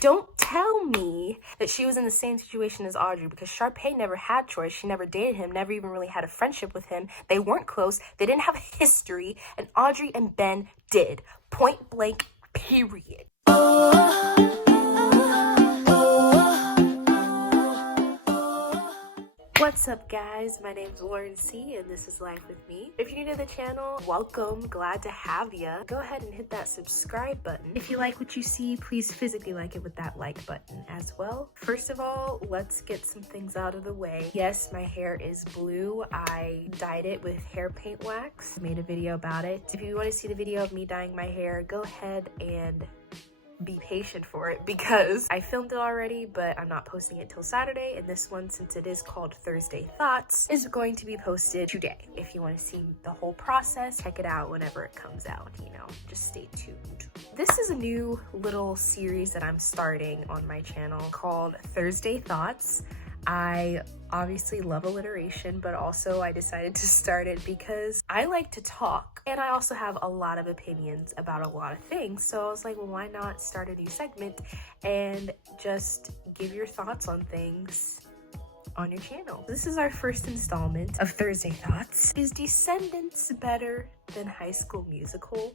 Don't tell me that she was in the same situation as Audrey, because Sharpay never had Troy. She never dated him, never even really had a friendship with him. They weren't close. They didn't have a history, and Audrey and Ben did. Point blank, period. What's up, guys? My name's Lauren C, and this is Life with Me. If you're new to the channel, welcome. Glad to have ya. Go ahead and hit that subscribe button. If you like what you see, please physically like it with that like button as well. First of all, let's get some things out of the way. Yes, my hair is blue. I dyed it with hair paint wax. I made a video about it. If you want to see the video of me dyeing my hair, go ahead and be patient for it, because I filmed it already, but I'm not posting it till Saturday, and this one, since it is called Thursday Thoughts, is going to be posted today. If you want to see the whole process, check it out whenever it comes out, you know, just stay tuned. This is a new little series that I'm starting on my channel called Thursday Thoughts. I obviously love alliteration, but also I decided to start it because I like to talk, and I also have a lot of opinions about a lot of things. So I was like, well, why not start a new segment and just give your thoughts on things on your channel. This is our first installment of Thursday Thoughts. Is Descendants better than High School Musical?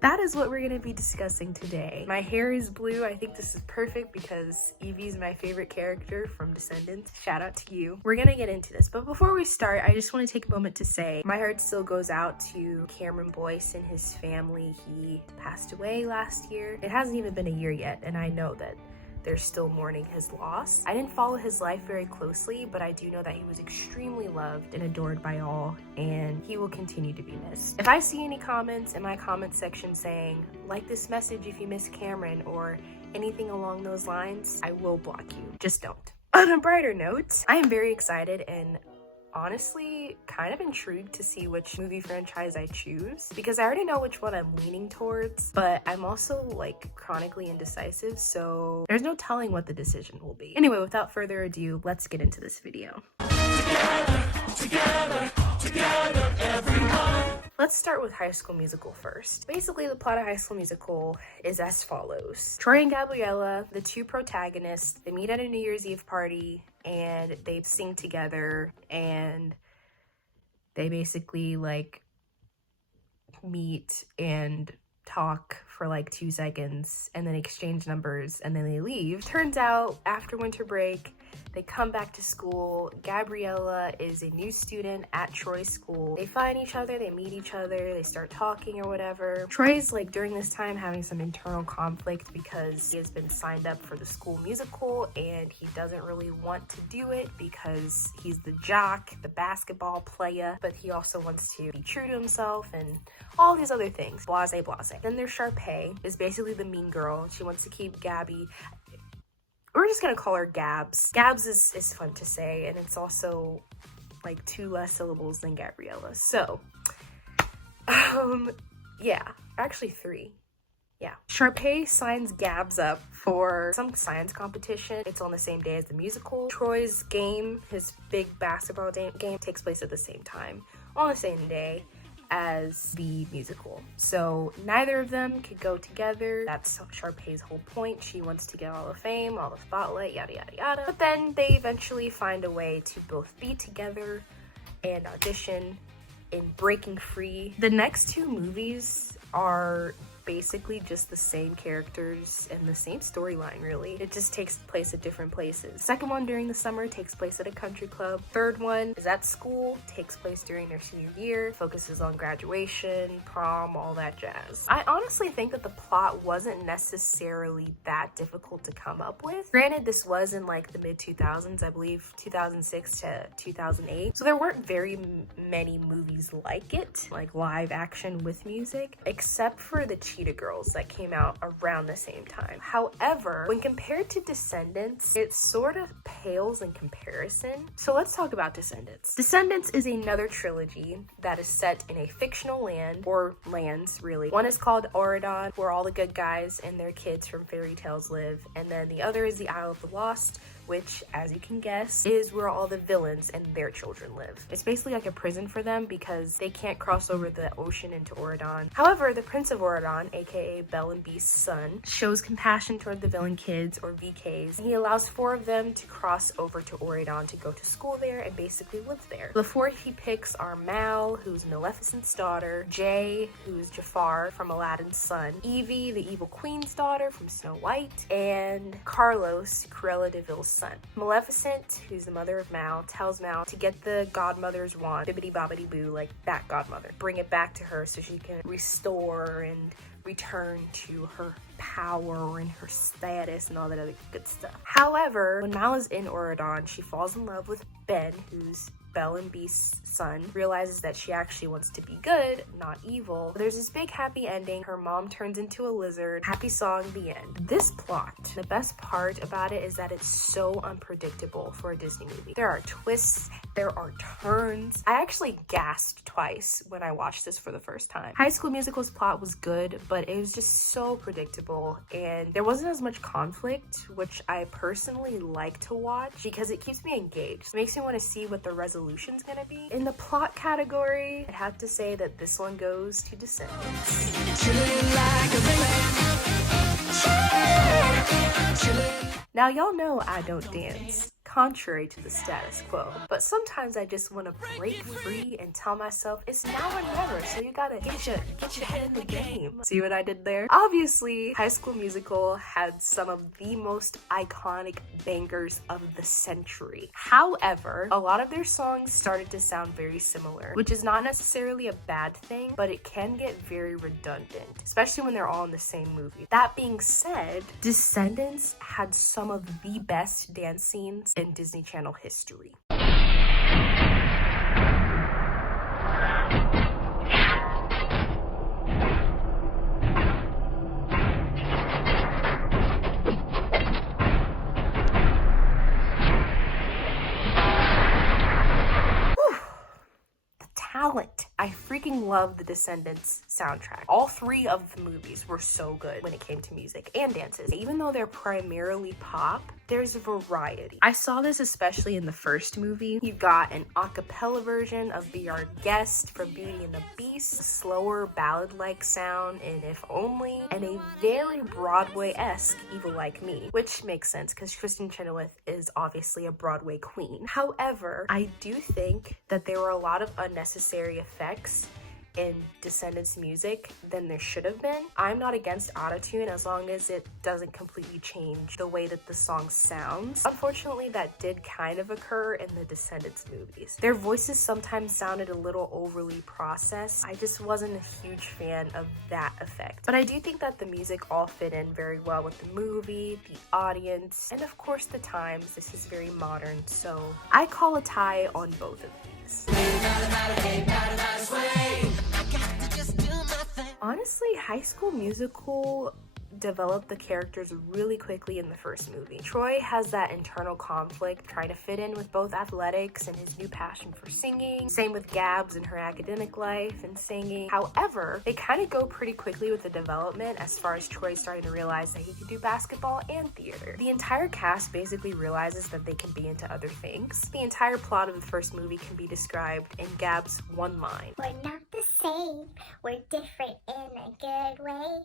That is what we're going to be discussing today. My hair is blue. I think this is perfect because Evie's my favorite character from Descendants. Shout out to you. We're going to get into this, but before we start, I just want to take a moment to say my heart still goes out to Cameron Boyce and his family. He passed away last year. It hasn't even been a year yet, and I know that they're still mourning his loss. I didn't follow his life very closely, but I do know that he was extremely loved and adored by all, and he will continue to be missed. If I see any comments in my comment section saying, like this message if you miss Cameron, or anything along those lines, I will block you. Just don't. On a brighter note, I am very excited and honestly kind of intrigued to see which movie franchise I choose, because I already know which one I'm leaning towards, but I'm also like chronically indecisive, so there's no telling what the decision will be. Anyway, without further ado, let's get into this video. Together, everyone. Let's start with High School Musical first. Basically, the plot of High School Musical is as follows. Troy and Gabriella, the two protagonists, they meet at a New Year's Eve party and they sing together, and they basically like meet and talk for like 2 seconds and then exchange numbers, and then they leave. Turns out after winter break, they come back to school. Gabriella is a new student at Troy's school. They find each other, they meet each other, they start talking or whatever. Troy's like during this time having some internal conflict because he has been signed up for the school musical and he doesn't really want to do it because he's the jock, the basketball player, but he also wants to be true to himself and all these other things. Blase, blase. Then there's Sharpay, is basically the mean girl. She wants to keep Gabby. We're just gonna call her Gabs. Gabs is fun to say, and it's also like 2 less syllables than Gabriella. So, yeah, actually 3. Yeah. Sharpay signs Gabs up for some science competition. It's on the same day as the musical. Troy's game, his big basketball game, takes place at the same time, on the same day as the musical. So neither of them could go together. That's Sharpay's whole point. She wants to get all the fame, all the spotlight, yada yada yada. But then they eventually find a way to both be together and audition in Breaking Free. The next 2 movies are basically just the same characters and the same storyline, really. It just takes place at different places. Second one, during the summer, takes place at a country club. Third one is at school, takes place during their senior year, focuses on graduation, prom, all that jazz. I honestly think that the plot wasn't necessarily that difficult to come up with. Granted, this was in like the mid-2000s, I believe 2006 to 2008, so there weren't very many movies like it, like live action with music, except for the Cheetah Girls that came out around the same time. However, when compared to Descendants, it sort of pales in comparison. So let's talk about Descendants. Descendants is another trilogy that is set in a fictional land, or lands really. One is called Auradon, where all the good guys and their kids from fairy tales live, and then the other is the Isle of the Lost, which, as you can guess, is where all the villains and their children live. It's basically like a prison for them because they can't cross over the ocean into Auradon. However, the Prince of Auradon, aka Belle and Beast's son, shows compassion toward the villain kids, or VKs, and he allows 4 of them to cross over to Auradon to go to school there and basically live there. The 4 he picks are Mal, who's Maleficent's daughter, Jay, who's Jafar from Aladdin's son, Evie, the evil queen's daughter from Snow White, and Carlos, Cruella de Vil's son. Maleficent, who's the mother of Mal, tells Mal to get the godmother's wand, bibbidi bobbidi boo, like that godmother. Bring it back to her so she can restore and return to her power and her status and all that other good stuff. However, when Mal is in Auradon, she falls in love with Ben, who's Belle and Beast's son, realizes that she actually wants to be good, not evil. There's this big happy ending. Her mom turns into a lizard. Happy song, the end. This plot, the best part about it is that it's so unpredictable for a Disney movie. There are twists, there are turns. I actually gasped twice when I watched this for the first time. High School Musical's plot was good, but it was just so predictable, and there wasn't as much conflict, which I personally like to watch because it keeps me engaged. It makes me want to see what the resolution's gonna be. In the plot category, I'd have to say that this one goes to Descendants. Now y'all know I don't dance, contrary to the status quo, but sometimes I just want to break free and tell myself it's now or never, so you gotta get your head in the game. See what I did there? Obviously, High School Musical had some of the most iconic bangers of the century. However, a lot of their songs started to sound very similar, which is not necessarily a bad thing, but it can get very redundant, especially when they're all in the same movie. That being said, Descendants had some of the best dance scenes in Disney Channel history. Talent. I freaking love the Descendants soundtrack. All 3 of the movies were so good when it came to music and dances. Even though they're primarily pop, there's variety. I saw this especially in the first movie. You got an a cappella version of Be Our Guest from Beauty and the Beast, a slower ballad-like sound in If Only, and a very Broadway-esque Evil Like Me, which makes sense because Kristen Chenoweth is obviously a Broadway queen. However, I do think that there were a lot of unnecessary effects in Descendants music than there should have been. I'm not against autotune as long as it doesn't completely change the way that the song sounds. Unfortunately, that did kind of occur in the Descendants movies. Their voices sometimes sounded a little overly processed. I just wasn't a huge fan of that effect. But I do think that the music all fit in very well with the movie, the audience, and of course the times. This is very modern, so I call a tie on both of these. Honestly, High School Musical developed the characters really quickly in the first movie. Troy has that internal conflict trying to fit in with both athletics and his new passion for singing. Same with Gabs and her academic life and singing. However, they kind of go pretty quickly with the development as far as Troy starting to realize that he can do basketball and theater. The entire cast basically realizes that they can be into other things. The entire plot of the first movie can be described in Gab's one line. We're not the same, we're different in a good way.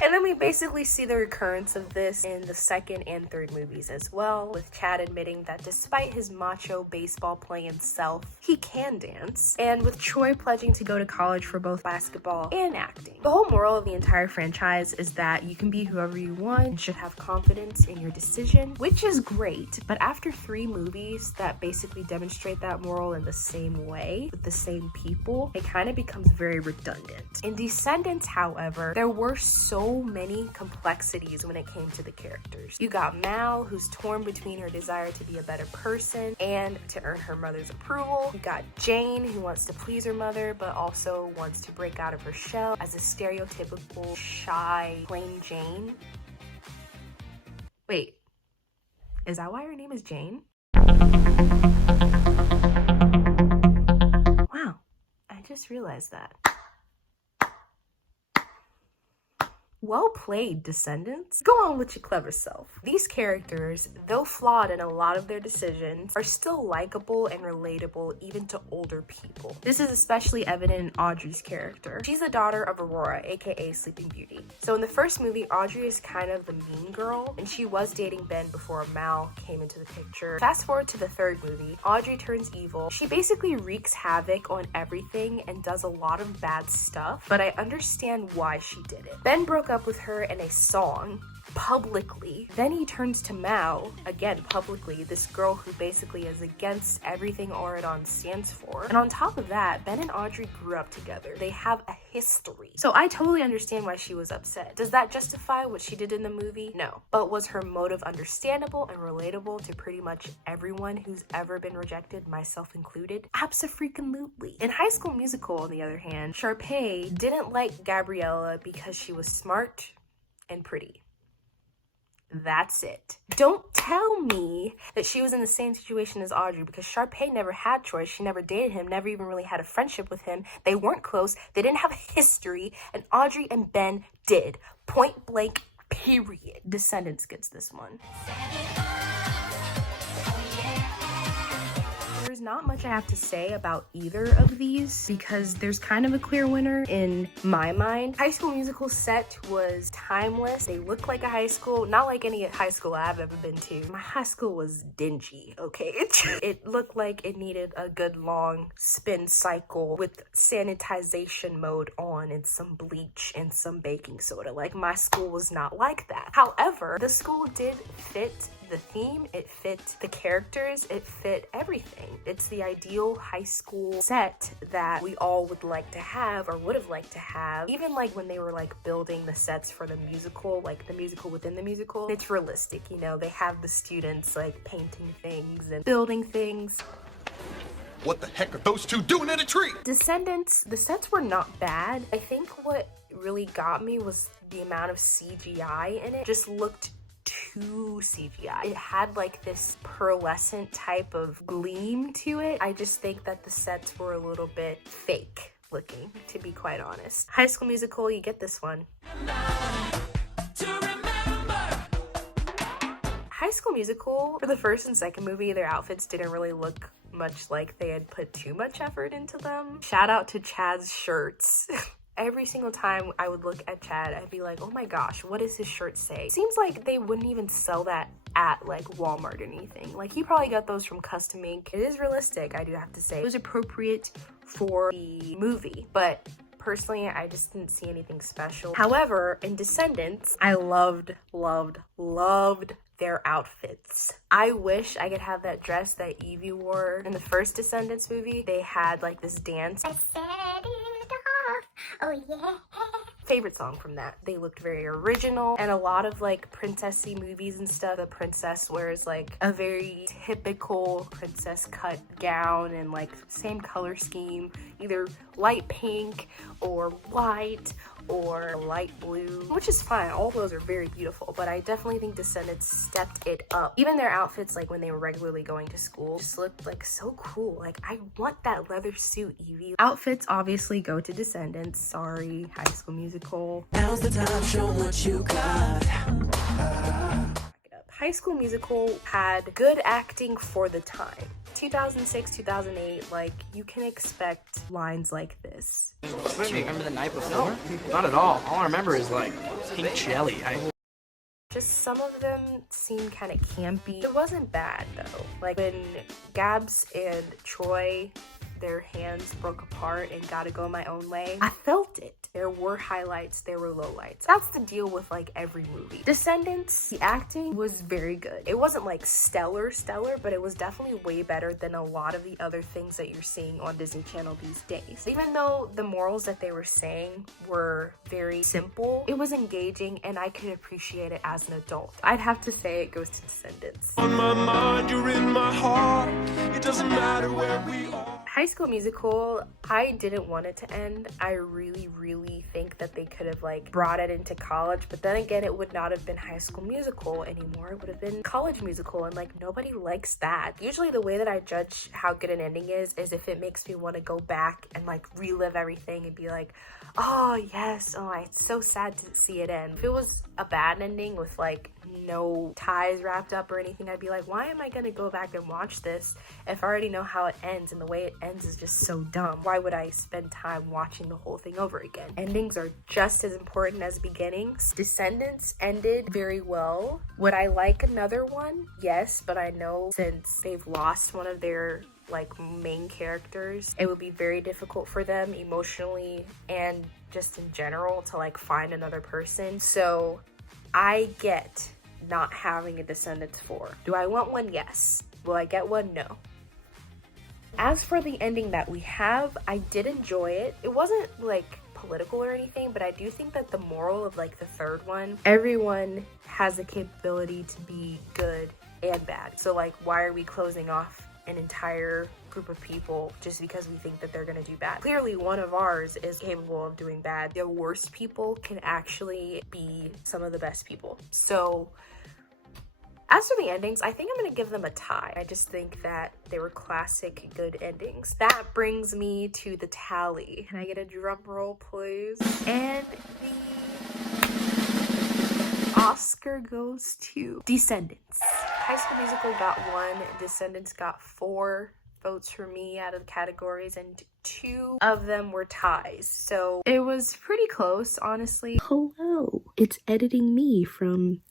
And then we basically see the recurrence of this in the second and third movies as well, with Chad admitting that despite his macho baseball playing self, he can dance, and with Troy pledging to go to college for both basketball and acting. The whole moral of the entire franchise is that you can be whoever you want and should have confidence in your decision, which is great, but after 3 movies that basically demonstrate that moral in the same way, with the same people, it kind of becomes very redundant. In Descendants, however, there were so many complexities when it came to the characters. You got Mal, who's torn between her desire to be a better person and to earn her mother's approval. You got Jane, who wants to please her mother but also wants to break out of her shell as a stereotypical shy, plain Jane. Wait, is that why her name is Jane? Wow, I just realized that. Well played, Descendants. Go on with your clever self. These characters, though flawed in a lot of their decisions, are still likable and relatable even to older people. This is especially evident in Audrey's character. She's the daughter of Aurora, aka Sleeping Beauty. So in the first movie, Audrey is kind of the mean girl, and she was dating Ben before Mal came into the picture. Fast forward to the third movie, Audrey turns evil. She basically wreaks havoc on everything and does a lot of bad stuff, but I understand why she did it. Ben broke up with her in a song publicly. Then he turns to Mao, again publicly, this girl who basically is against everything Auradon stands for. And on top of that, Ben and Audrey grew up together. They have a history. So I totally understand why she was upset. Does that justify what she did in the movie? No. But was her motive understandable and relatable to pretty much everyone who's ever been rejected, myself included? Abso-freaking-lutely. In High School Musical, on the other hand, Sharpay didn't like Gabriella because she was smart and pretty. That's it. Don't tell me that she was in the same situation as Audrey, because Sharpay never had choice. She never dated him, never even really had a friendship with him. They weren't close. They didn't have a history, and Audrey and Ben did. Point blank, period. Descendants gets this one. There's not much I have to say about either of these because there's kind of a clear winner in my mind. High School Musical set was timeless. They look like a high school, not like any high school I've ever been to. My high school was dingy, okay? It looked like it needed a good long spin cycle with sanitization mode on and some bleach and some baking soda. Like, my school was not like that. However, the school did fit the theme, it fit the characters, it fit everything. It's the ideal high school set that we all would like to have or would have liked to have. Even like when they were like building the sets for the musical, like the musical within the musical, it's realistic, you know, they have the students like painting things and building things. What the heck are those two doing in a tree? Descendants, the sets were not bad. I think what really got me was the amount of CGI in it. Just looked too CGI. It had like this pearlescent type of gleam to it. I just think that the sets were a little bit fake looking, to be quite honest. High School Musical, you get this one. High School Musical, for the first and second movie, their outfits didn't really look much like they had put too much effort into them. Shout out to Chad's shirts. Every single time I would look at Chad, I'd be like, oh my gosh, what does his shirt say? Seems like they wouldn't even sell that at like Walmart or anything. Like, he probably got those from Custom Ink. It is realistic, I do have to say. It was appropriate for the movie, but personally, I just didn't see anything special. However, in Descendants, I loved their outfits. I wish I could have that dress that Evie wore in the first Descendants movie. They had like this dance. I set it off. Oh yeah. Favorite song from that. They looked very original, and a lot of like princessy movies and stuff, the princess wears like a very typical princess cut gown and like same color scheme, either light pink or white or light blue, which is fine. All those are very beautiful, but I definitely think Descendants stepped it up. Even their outfits, like when they were regularly going to school, just looked like so cool. Like, I want that leather suit, Evie. Outfits obviously go to Descendants. Sorry, High School Musical. Now's the time, show what you got. High School Musical had good acting for the time. 2006, 2008, like, you can expect lines like this. Do you remember the night before? No, not at all. All I remember is like pink jelly. Just some of them seemed kind of campy. It wasn't bad though. Like when Gabs and Troy, their hands broke apart and gotta go my own way, I felt it. There were highlights, there were lowlights. That's the deal with like every movie. Descendants, the acting was very good. It wasn't like stellar, but it was definitely way better than a lot of the other things that you're seeing on Disney Channel these days. Even though the morals that they were saying were very simple, it was engaging and I could appreciate it as an adult. I'd have to say it goes to Descendants. On my mind, you're in my heart. It doesn't matter where we are. High School Musical, I didn't want it to end. I really think that they could have like brought it into college, but then again, it would not have been High School Musical anymore. It would have been College Musical, and like nobody likes that. Usually the way that I judge how good an ending is if it makes me want to go back and like relive everything and be like, oh yes, oh it's so sad to see it end. If it was a bad ending with like no ties wrapped up or anything, I'd be like, why am I gonna go back and watch this if I already know how it ends, and the way it ends is just so dumb? Why would I spend time watching the whole thing over again? Endings are just as important as beginnings. Descendants ended very well. Would I like another one? Yes, but I know since they've lost one of their like main characters, it would be very difficult for them emotionally and just in general to like find another person. So I get not having a Descendants 4. Do I want one? Yes. Will I get one? No. As for the ending that we have, I did enjoy it. It wasn't like political or anything, but I do think that the moral of like the third one, everyone has the capability to be good and bad. So like, why are we closing off an entire group of people just because we think that they're gonna do bad? Clearly one of ours is capable of doing bad. The worst people can actually be some of the best people. So as for the endings, I think I'm gonna give them a tie. I just think that they were classic good endings. That brings me to the tally. Can I get a drum roll, please? And the Oscar goes to Descendants. High School Musical got 1, Descendants got 4 votes for me out of the categories, and 2 of them were ties. So it was pretty close, honestly. Hello, it's editing me from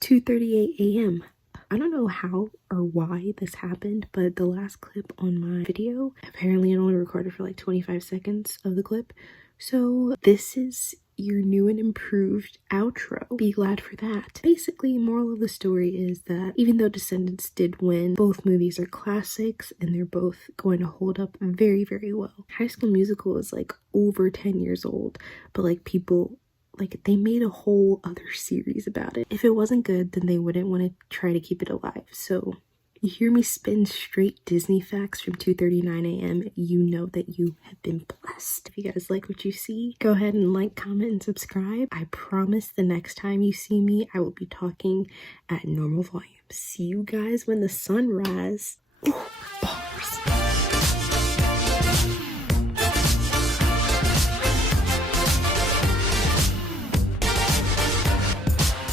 2:38 a.m. I don't know how or why this happened, but the last clip on my video, apparently it only recorded for like 25 seconds of the clip. So this is your new and improved outro. Be glad for that. Basically, moral of the story is that even though Descendants did win, both movies are classics and they're both going to hold up very well. High School Musical is like over 10 years old, but like people, like they made a whole other series about it. If it wasn't good, then they wouldn't want to try to keep it alive. So you hear me spin straight Disney facts from 2:39 a.m. You know that you have been blessed. If you guys like what you see, go ahead and like, comment, and subscribe. I promise the next time you see me, I will be talking at normal volume. See you guys when the sun rises.